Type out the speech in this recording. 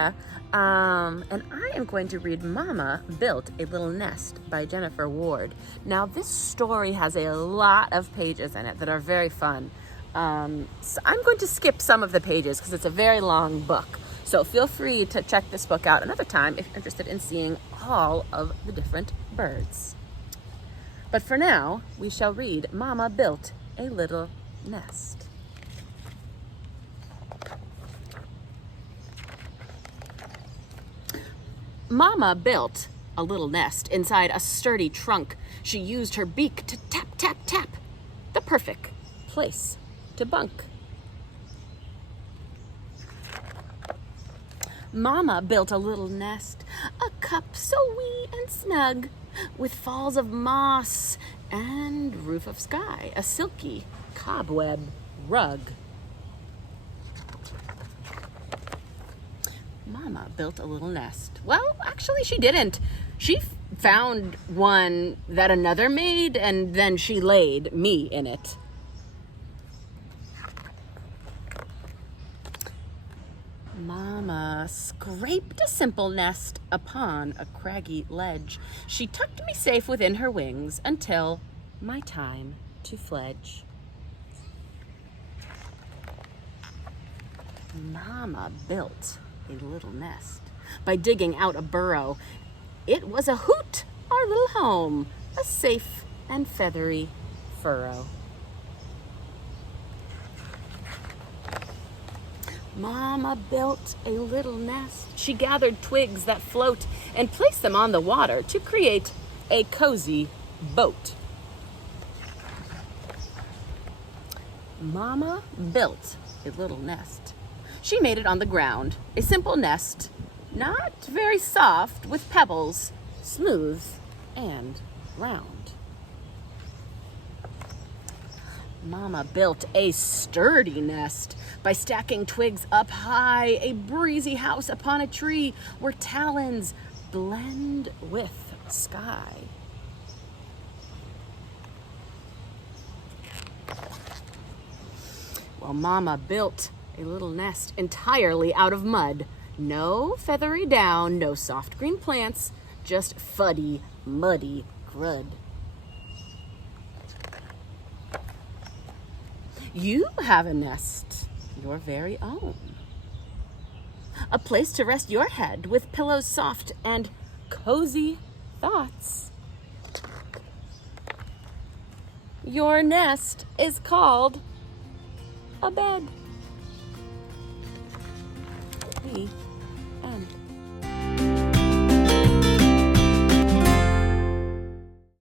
yeah. And I am going to read Mama Built a Little Nest by Jennifer Ward. Now, this story has a lot of pages in it that are very fun. So I'm going to skip some of the pages because it's a very long book. So feel free to check this book out another time if you're interested in seeing all of the different birds. But for now, we shall read Mama Built a Little Nest. Mama built a little nest inside a sturdy trunk. She used her beak to tap, tap, tap. The perfect place to bunk. Mama built a little nest, a cup so wee and snug, with falls of moss and roof of sky, a silky cobweb rug. Mama built a little nest. Well, actually she didn't. She found one that another made, and then she laid me in it. Mama scraped a simple nest upon a craggy ledge. She tucked me safe within her wings until my time to fledge. Mama built a little nest by digging out a burrow. It was a hoot, our little home, a safe and feathery furrow. Mama built a little nest. She gathered twigs that float and placed them on the water to create a cozy boat. Mama built a little nest. She made it on the ground, a simple nest, not very soft, with pebbles, smooth and round. Mama built a sturdy nest by stacking twigs up high, a breezy house upon a tree where talons blend with sky. Well, Mama built a little nest entirely out of mud. No feathery down, no soft green plants, just fuddy, muddy crud. You have a nest, your very own. A place to rest your head with pillows soft and cozy thoughts. Your nest is called a bed. We